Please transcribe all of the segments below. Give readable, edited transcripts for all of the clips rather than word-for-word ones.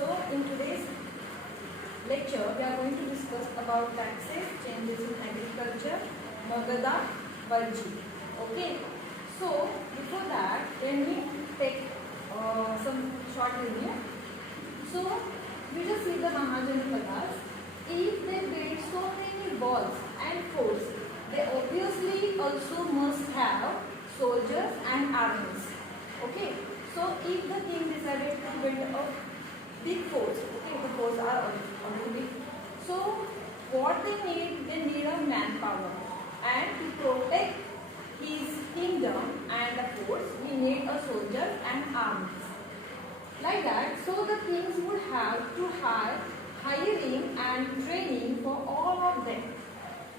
So in today's lecture we are going to discuss about taxes, changes in agriculture, Magadha Varji. Okay. So before that, let me take some short review. So you just see the Mahajanapadas. If they build so many walls and forts, they obviously also must have soldiers and armies. Okay. So if the king decided to build a big force, okay, the force are already big. So what they need a manpower, and to protect his kingdom and the force, he need a soldiers and armies. Like that, so the kings would have to hire hiring and training for all of them.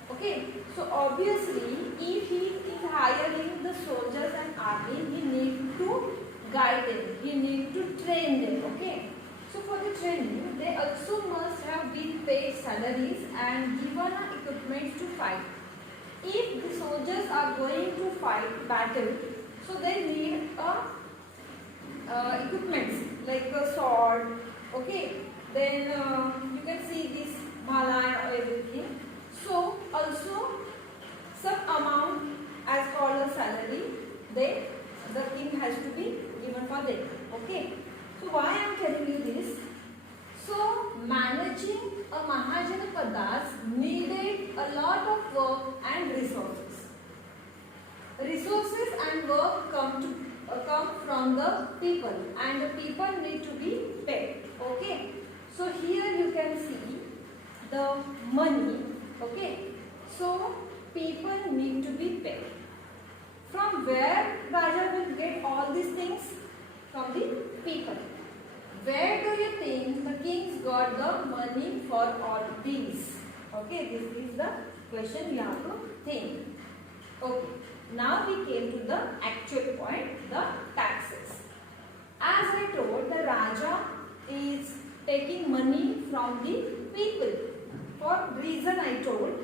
Okay, so obviously if he is hiring the soldiers and army, he need to guide them, he need to train them. Okay, so for the training, they also must have been paid salaries and given equipment to fight. If the soldiers are going to fight battle, so they need equipments like a sword. Okay, then you can see this mala and everything. So also some amount as called a salary, the king has to be given for them. Okay. So why I am telling you this? So managing a Mahajanapadas needed a lot of work and resources. Resources and work come from the people, and the people need to be paid. Okay. So here you can see the money. Okay. So people need to be paid. From where Raja will get all these things? From the people. Where do you think the kings got the money for all these? Okay, this is the question you have to think. Okay, now we came to the actual point, the taxes. As I told, the Raja is taking money from the people. For reason I told,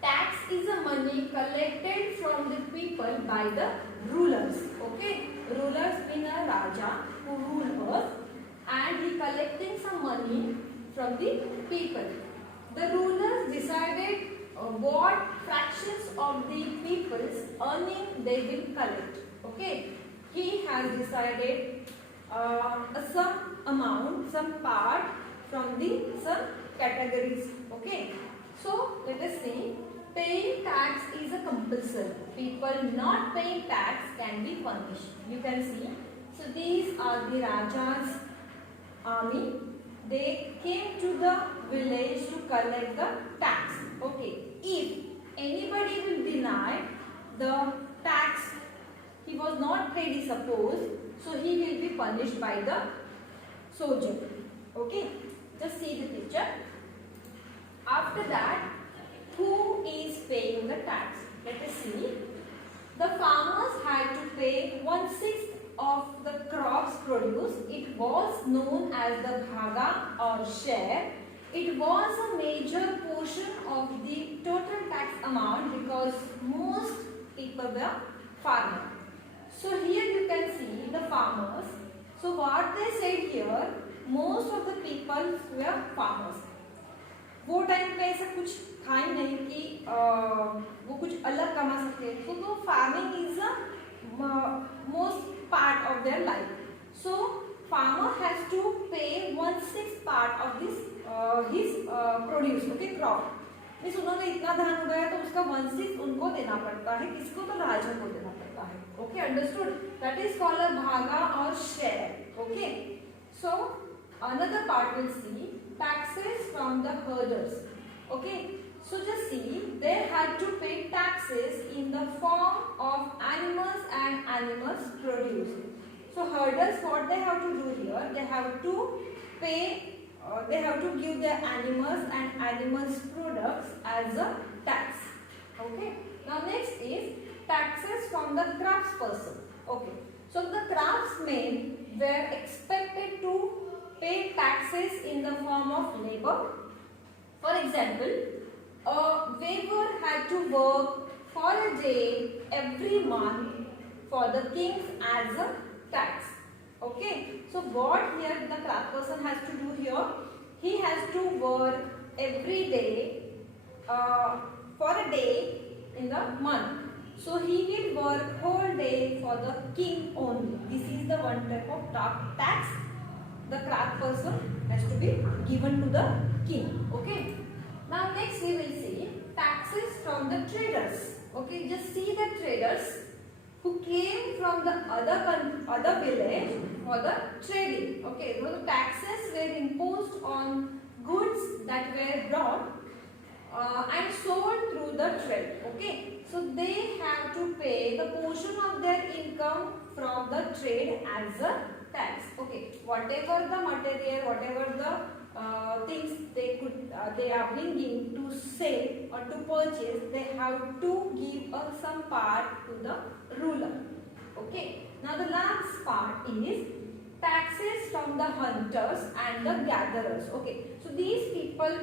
tax is a money collected from the people by the rulers. Okay, rulers being a Raja who rule us, and he collecting some money from the people. The rulers decided what fractions of the people's earning they will collect. Okay, he has decided some amount, some part from the some categories. Okay, so let us see. Paying tax is a compulsory. People not paying tax can be punished. You can see. So these are the Raja's army. They came to the village to collect the tax. Okay. If anybody will deny the tax, he was not ready, suppose, so he will be punished by the soldier. Okay. Just see the picture. After that, who is paying the tax? Let us see. The farmers had to pay 1/6 of the crops produced. It was known as the bhaga or share. It was a major portion of the total tax amount because most people were farmers. So here you can see the farmers. So what they said here, most of the people were farmers. वो time पे ऐसा कुछ था ही नहीं कि वो कुछ अलग कमा सकते, तो farming is a most part of their life. So farmer has to pay 1/6 part of this his produce. Okay, crop means उन्होंने इतना धान उगाया तो उसका 1/6 उनको देना पड़ता है. किसको? तो राजा को देना पड़ता है. Okay, understood. That is called a भागा और share. Okay, so another part we'll see taxes from the herders. Okay, so just see, they had to pay taxes in the form of animals and animals produce. So herders, what they have to do here, they have to pay, they have to give their animals and animals products as a tax. Okay, now next is taxes from the craftsperson. Okay, so the craftsmen were expected to pay taxes in the form of labor. For example, a weaver had to work for a day every month for the king as a tax. Okay, so what here the craft person has to do here? He has to work every day for a day in the month. So he will work whole day for the king only. This is the one type of tax the craft person has to be given to the king. Okay. Now next we will see taxes from the traders. Okay, just see the traders who came from the other village for the trading. Okay, so the taxes were imposed on goods that were brought and sold through the trade. Okay, so they have to pay the portion of their income from the trade as a tax. Okay, whatever the material, whatever the things they are bringing to sell or to purchase, they have to give some part to the ruler. Okay, now the last part is taxes from the hunters and the gatherers. Okay, so these people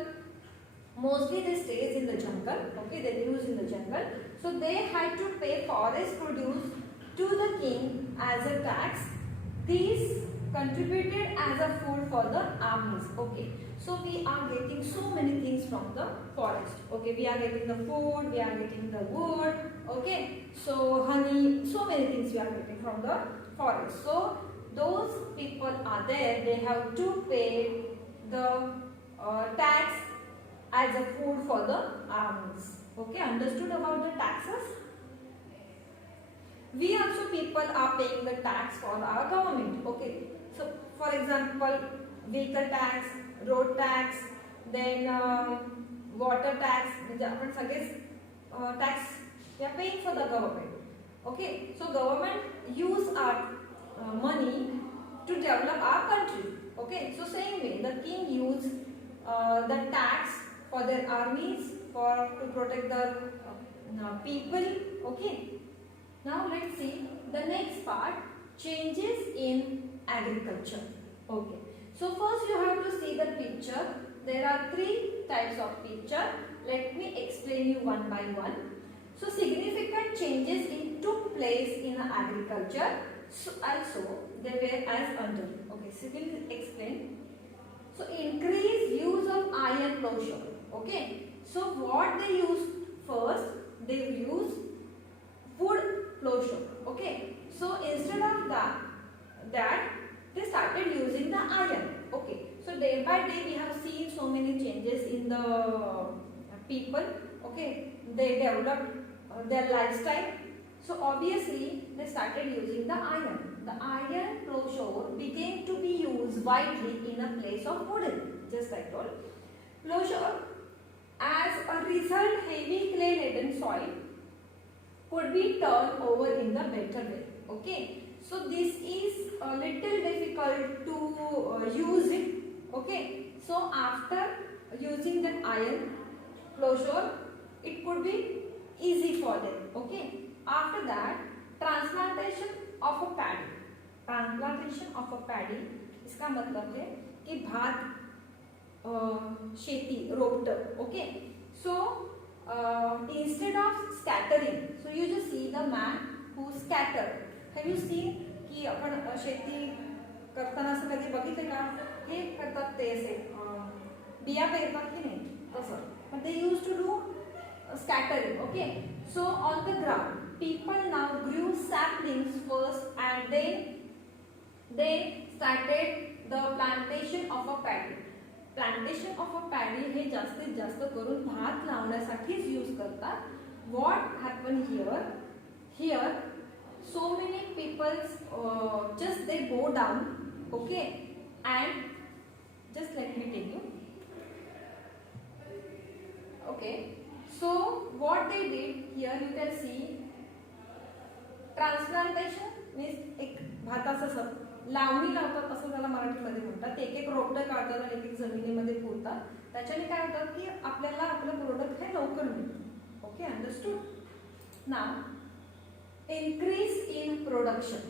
mostly they stays in the jungle. Okay, they live in the jungle, so they had to pay forest produce to the king as a tax. These contributed as a food for the armies. Okay, so we are getting so many things from the forest. Okay, we are getting the food, we are getting the wood. Okay, so honey, so many things we are getting from the forest. So those people are there, they have to pay the tax as a food for the armies. Okay, understood about the taxes? We also people are paying the tax for our government. Okay, so for example, vehicle tax, road tax, then water tax, आपण सगळेच tax we are paying for the government. Okay, so government use our money to develop our country. Okay, so same way the king use the tax for their armies, for to protect the people. Okay. Now let's see the next part, changes in agriculture. Okay. So first you have to see the picture. There are three types of picture. Let me explain you one by one. So significant changes took place in agriculture. So also they were as under. Okay. So we will explain. So increased use of iron plough. Okay. So what they used first? They used wood plough. Okay. So instead of that they started using the iron. Okay. So day by day we have seen so many changes in the people. Okay. They developed their lifestyle. So obviously they started using the iron. The iron plough began to be used widely in a place of wooden. Just like told. Plough, as a result, heavy clay laden soil could be turned over in the better way. Okay, so this is a little difficult to use it. Okay, so after using the iron plough, it could be easy for them. Okay, after that, transplantation of a paddy. Transplantation of a paddy, इसका मतलब है कि भात शेती रोपट. Okay, so instead of scattering, so you just see the man who scattered. Have you seen की आपण शेती करताना असं कधी बघितले का? हे करतात ते असे बिया पेरतात की नाही तसं. But they used to do scattering. Okay, so on the ground people now grew saplings first and then they started the plantation of a paddy. Plantation of a paddy हे जास्तीत जास्त करून भात लावण्यासाठीच यूज करतात. What happened here? Here so many people just they go down. Okay, and just let me tell you. Okay, so what they did here, you can see transplantation means एक भाताचं लावणी लावतात असं त्याला मराठीमध्ये म्हणतात. एक एक रोपटं काढतात आणि एक एक जमिनीमध्ये पुरतात. त्याच्याने काय होतं की आपल्याला आपलं प्रोडक्ट हे लवकर मिळतं. Okay, understood. Now increase in production.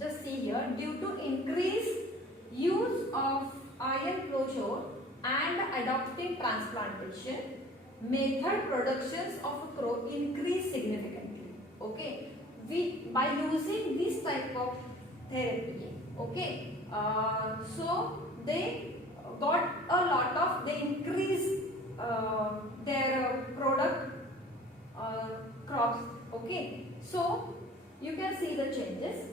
Just see here, due to increased use of iron plough and adopting transplantation method, productions of a crop increase significantly. Okay, by using this type of therapy, Okay, so they got a lot of, they increased their product crops. Okay, so you can see the changes.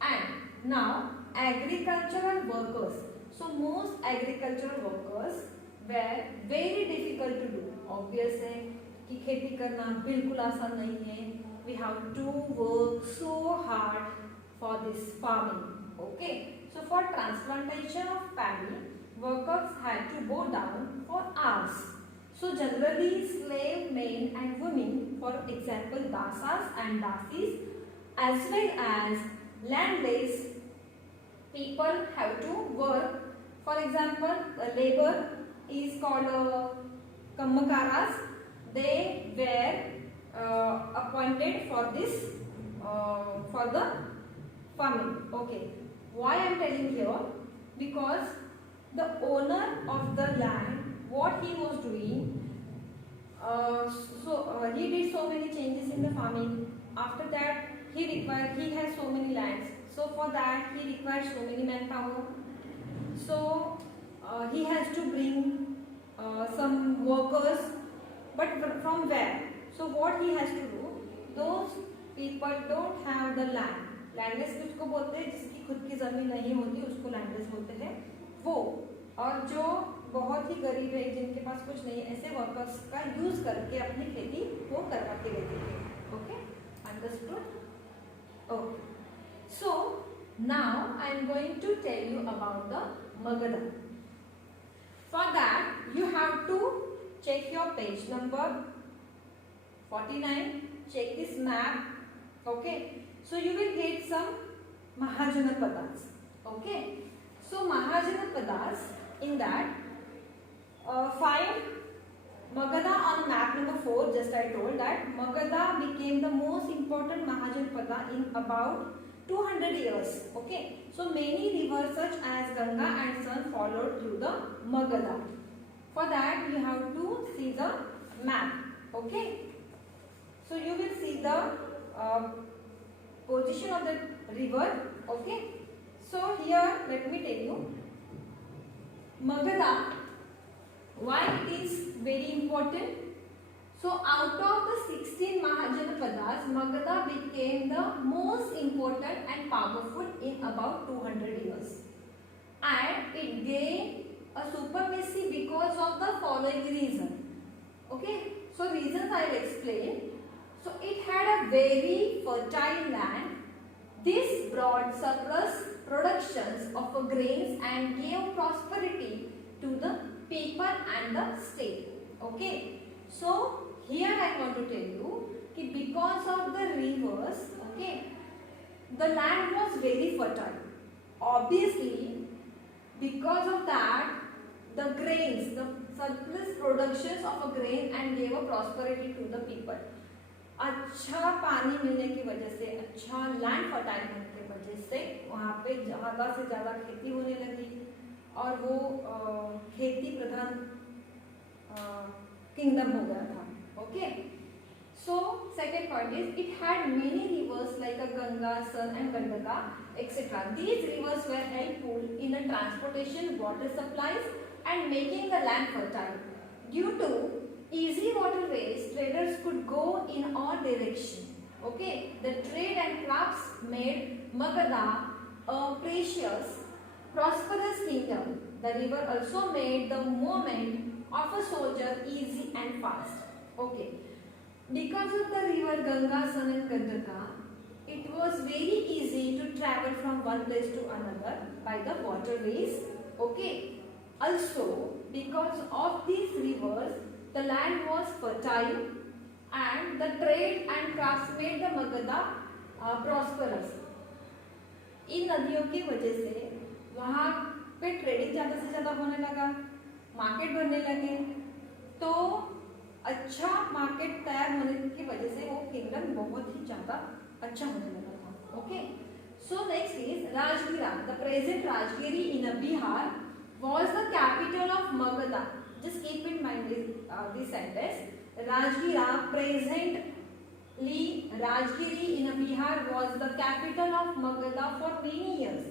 And now agricultural workers, so most agricultural workers were very difficult to do. Obvious है कि खेती करना बिल्कुल आसान नहीं है. We have to work so hard for this farming. Okay, so for transplantation of paddy, workers had to go down for hours. So generally slave men and women, for example dasas and dasis, as well as landless people have to work. For example, labor is called kammakaras. They were appointed for this for the farming. Okay, why I am telling here? Because the owner of the land, what he was doing, he did so many changes in the farming. After that he has so many lands, so for that he requires so many manpower. So he has to bring some workers, but from where? So what he has to do, those people don't have the land. Landless किसको बोलते हैं? जिसकी खुद की जमीन नहीं होती उसको लैंडलेस बोलते हैं वो. और जो बहुत ही गरीब है, जिनके पास कुछ नहीं है, ऐसे वर्कर्स का यूज करके अपनी खेती वो करवाते रहते थे. Okay, understood? Okay, so now I am going to tell you about the Magadha. For that you have to check your page number 49. Check this map. Okay, so you will get some Mahajanapadas. Okay, so Mahajanapadas, in that find Magadha on map number 4. Just I told that Magadha became the most important Mahajanapada in about 200 years. Okay, so many rivers such as Ganga and Son followed through the Magadha. For that you have to see the map. Okay, so you will see the position of the river. Okay, so here let me tell you Magadha, why it is very important. So out of the 16 Mahajanapadas, Magadha became the most important and powerful in about 200 years. And it gained a supremacy because of the following reason. Okay, so reasons I will explain. So it had a very fertile land. This brought surplus productions of grains and gave prosperity to the people and the state. Okay, so here I want to tell you that because of the rivers, okay, the land was very fertile. Obviously, because of that, the grains, the surplus productions of a grain and gave a prosperity to the people. अच्छा पानी मिलने की वजह से, अच्छा land fertile होने की वजह से वहाँ पे ज़्यादा से ज़्यादा खेती होने लगी और वो खेती प्रधान किंगडम हो गया था. Okay, so second point is it had many rivers like a Ganga, Son and Gandaka etcetera. These rivers were helpful in a transportation, water supplies and making the land fertile. Due to easy waterways, traders could go in all directions. Okay, the trade and crafts made Magadha a precious, prosperous kingdom. The river also made the movement of a soldier easy and fast. Okay, because of the river Ganga, Son and Gandaka, it was very easy to travel from one place to another by the waterways. Okay, also because of these rivers, the land was fertile and the trade and crafts made the Magadha prosperous. इन नदियों की वजह से वहाँ पे trading ज़्यादा से ज़्यादा होने लगा, मार्केट बनने लगे, तो अच्छा मार्केट तैयार होने की वजह से वो किंगडम बहुत ही ज़्यादा अच्छा होने लगा था. ओके, सो नेक्स्ट इज राजगीरा. The present Rajagiri in Bihar was the capital of Magadha. Just keep in mind this sentence. Rajgira, presently Rajgiri in Bihar, was the capital of Magadha for many years.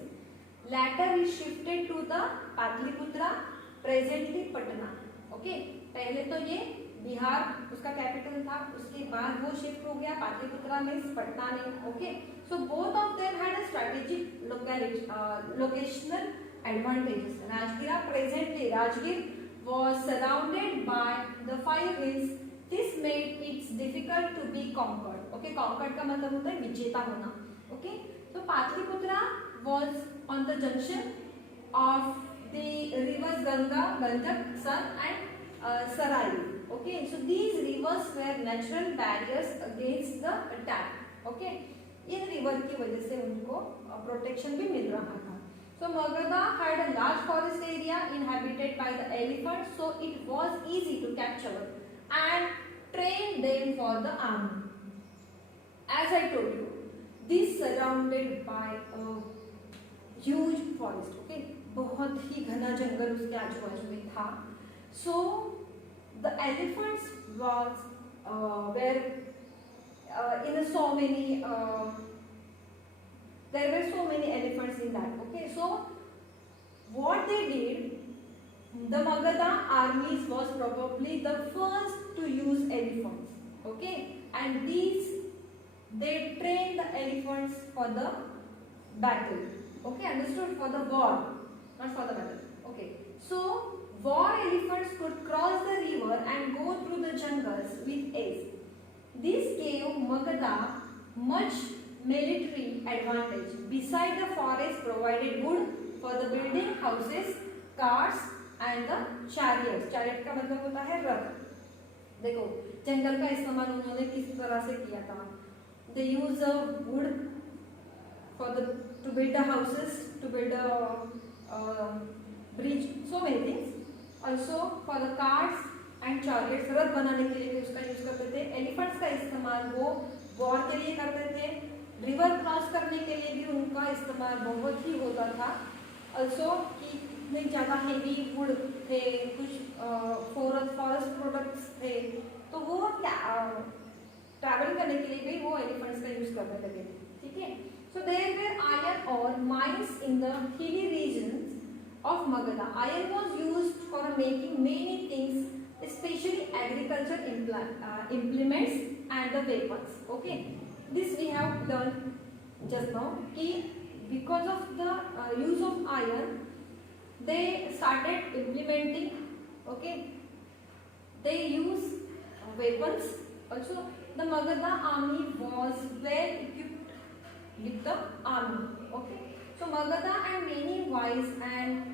later he shifted to the Pataliputra, presently Patna. Okay, पहले तो ये बिहार उसका capital था, उसके बाद वो shift हो गया पाटलिपुत्रा में, पटना में. Okay, so both of them had a strategic locational advantages. Rajgir presently Rajgir was surrounded by the 5 hills. This made it difficult to be conquered. Okay, conquered का मतलब होता है विजेता होना. Okay, so Pataliputra was on the junction of the rivers Ganga, Gandak, Son and Sarai. Okay, so these rivers were natural barriers against the attack. Okay, in river की वजह से उनको प्रोटेक्शन भी मिल रहा था. So Magadha had a large forest area inhabited by the elephants, so it was easy to capture and train them for the army. As I told you, this surrounded by a huge forest. Okay, बहुत ही घना जंगल उसके आजू बाजू में था. So the elephants were in so many. There were so many elephants in that. Okay, so what they did, the Magadha armies was probably the first to use elephants. Okay, and they trained the elephants for the battle. Okay, understood? For the war, not for the battle. Okay, so war elephants could cross the river and go through the jungles with ease. This gave Magadha much military advantage. Beside the forest provided wood for the building houses, cars and the chariots. Chariot का मतलब होता है रथ. देखो जंगल का इस्तेमाल उन्होंने किस तरह से किया था. They use wood for to build the houses, to build a bridge, so many things. Also for the cars and chariots, रथ बनाने के लिए भी उसका यूज करते थे. एलिफेंट्स का इस्तेमाल वो वॉर के लिए करते थे. रिवर क्रॉस करने के लिए भी उनका इस्तेमाल बहुत ही होता था. ऑल्सो कि नहीं ज़्यादा हेवी वुड थे, कुछ फॉरेस्ट प्रोडक्ट्स थे, तो वो ट्रैवल करने के लिए भी वो एलिफेंट्स का यूज करने लगे. ठीक है, सो देयर वर आयरन और mines in the hilly regions of Magadha. Iron was used for making many things, especially agriculture implements and the weapons. Okay, this we have learned just now. Because of the use of iron, they started implementing. Okay, they use weapons. Also, the Magadha army was well equipped with the army. Okay, so Magadha and many wise and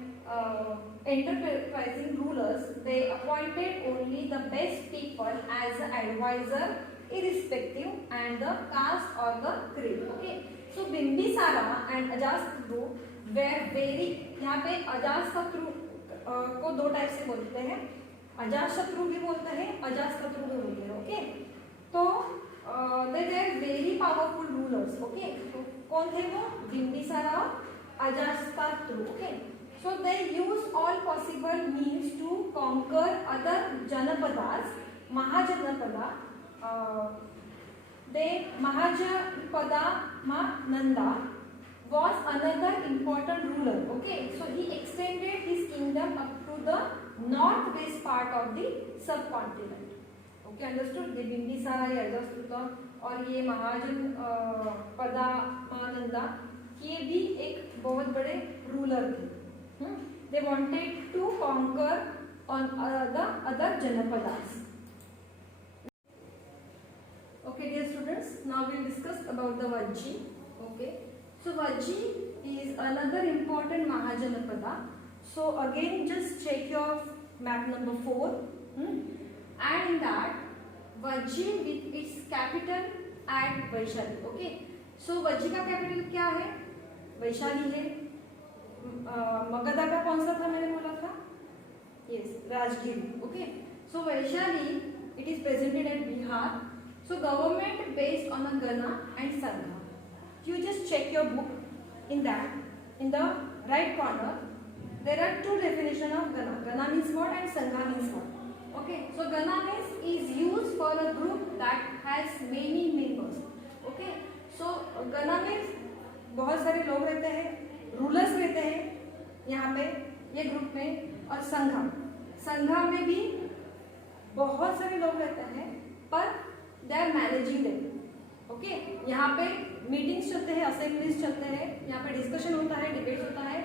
enterprising rulers, they appointed only the best people as advisor, irrespective and the caste or the creed. Okay, so Bimbisara and Ajasatru were very. यहाँ पे अजातशत्रु को दो type से बोलते हैं. अजातशत्रु भी बोलते हैं, अजातशत्रु भी बोलते हैं. ओके, तो they were very powerful rulers. Okay, तो कौन थे वो? बिंबिसारा और Ajatashatru. Okay, so they used all possible means to conquer other Janapadas. Mahajanapada. Mahajapada Nanda was another important ruler. Okay, so he extended his kingdom up to the northwest part of the subcontinent. Okay, understood? The Bimbisara, Ajasatru और ये महाजन पदामानंदा, ये भी एक बहुत बड़े ruler थे. They wanted to conquer on the other Janapadas. Okay, dear students, now we will discuss about the Vajji. Okay, so Vajji is another important Mahajanapada. So again, just check your map number 4, and in that Vajji with its capital at Vaishali. Okay, so Vajji का capital क्या है? वैशाली है. मगधा का कौन सा था मैंने बोला था? Yes, Rajgir. Okay, so Vaishali, it is presented at Bihar. So government based on a Gana and Sangha. You just check your book. In that, in the right corner, there are two definitions of Gana. Gana means what and Sangha means what. Okay, so Gana means is used for a group that has many members. Okay, so Gana means बहुत सारे लोग रहते हैं, rulers रहते हैं संघा, संघा में भी बहुत सारे लोग रहते हैं पर they are managing them. Okay, यहाँ पे मीटिंग्स चलते हैं, असेंबलीज चलते हैं, यहाँ पे डिस्कशन होता है, डिबेट होता है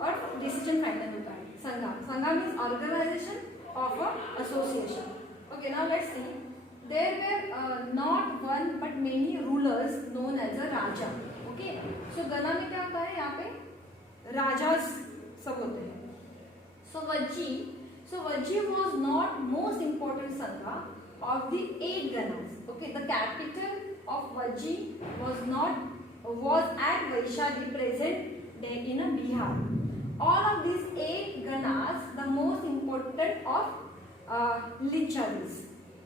और डिसीजन फाइनल होता है। Sangha, sangha means organisation of a association. Okay, now let's see, there were not one but many rulers known as a raja. Okay, so gana में क्या होता है, यहाँ पे राजा सब होते हैं। सो Vajji was not most important Sangha of the 8 Ganas. Okay, the capital of Vajji was at Vaishali, present day in Bihar. All of these 8 Ganas, the most important of Lichavis.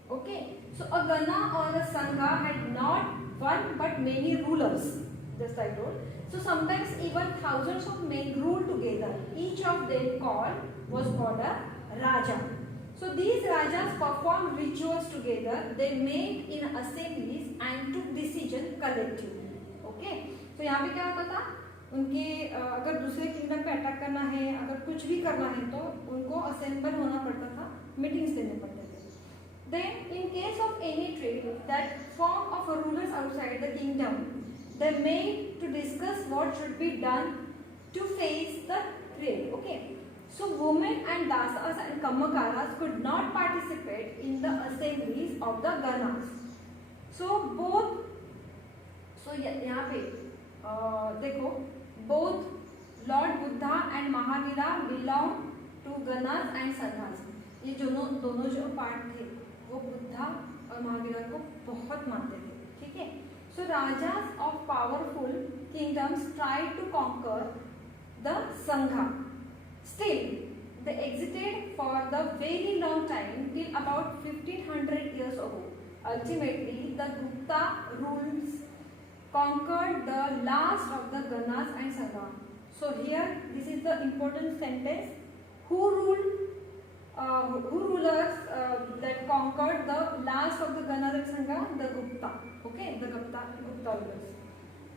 Okay, so a Gana or a Sangha had not one but many rulers. Just I told. So sometimes even thousands of men ruled together. Each of them was called a Raja. So these Rajas performed rituals together. They met in assemblies and took decision collectively. Okay. So यहाँ पे क्या होता था, उनके अगर दूसरे kingdom पे attack करना है, अगर कुछ भी करना है तो उनको असेंबल होना पड़ता था, मीटिंग्स देने पड़ते थे. Then in case of any trade that form of rulers outside the kingdom, they met to discuss what should be done to face the trade. Okay. So women and dasas and kammakaras could not participate in the assemblies of the ganas. So both, so यहाँ पे देखो, both Lord Buddha and Mahavira belong to ganas and sanghas. ये दोनों जो part थे वो बुद्धा और महावीरा को बहुत मानते थे. ठीक है. So rajas of powerful kingdoms tried to conquer the sangha. Still, they existed for the very long time till about 1500 years ago. Ultimately, the Gupta rules conquered the last of the Ganas and Sangha. So here, this is the important sentence. Who rulers that conquered the last of the Ganas and Sangha? The Gupta. Okay, the Gupta rulers.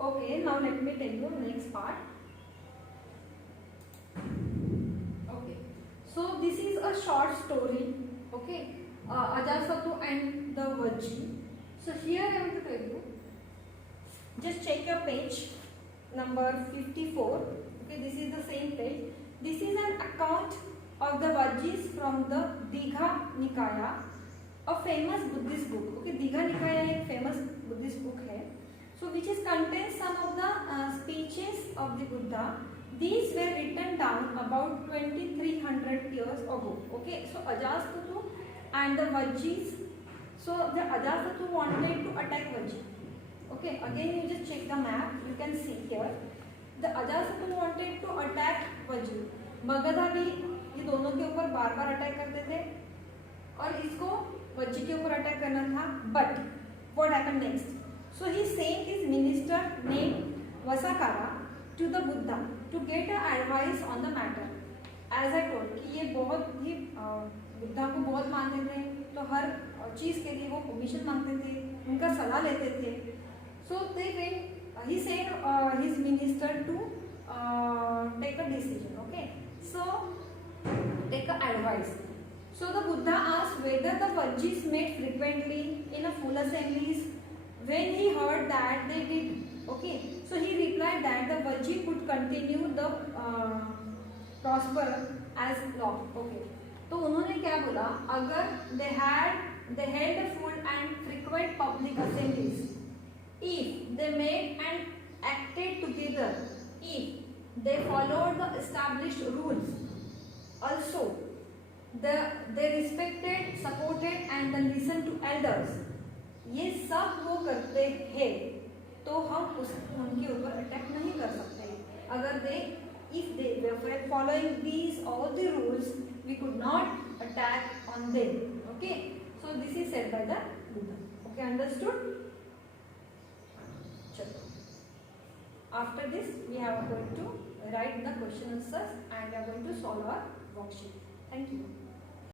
Okay, now let me tell you the next part. So this is a short story, okay, Ajasattu and the Vajji. So here I want to tell you, just check your page number 54. Okay, this is the same page. This is an account of the Vajjis from the Digha Nikaya, a famous Buddhist book. Okay, Digha Nikaya एक famous Buddhist book है. So which is contains some of the speeches of the Buddha. These were written down about 2300 years ago. Okay, so Ajasattu and the Vajjis. So the Ajasattu wanted to attack Vajji. Okay, again you just check the map. You can see here. The Ajasattu wanted to attack Vajji. Magadha भी ये दोनों के ऊपर बार-बार attack करते थे और इसको Vajji के ऊपर अटैक करना था. But what happened next? So he sent his minister named Vasakara to the Buddha to get advice on the matter. As I told कि ये बहुत ही बुद्धा को बहुत मानते थे, तो हर चीज़ के लिए वो परमिशन मांगते थे, उनका सलाह लेते थे. So they went, he sent his minister to take a decision. Okay, so take a advice. So the Buddha asked whether the Vajjis met frequently in a full assemblies. When he heard that they did, okay, so he replied that the Vajji could continue the prosper as long. Okay, तो उन्होंने क्या बोला, अगर they held a full and frequent public assemblies, if they met and acted together, if they followed the established rules, also they respected, supported and then listened to elders, ये सब वो करते हैं तो हम उनके ऊपर अटैक नहीं कर सकते. अगर if they were following these all the rules, we could not attack on them. Okay, so this is said by the Buddha. Okay, understood? After this we are going to write the question answers and we are going to solve our worksheet. Thank you.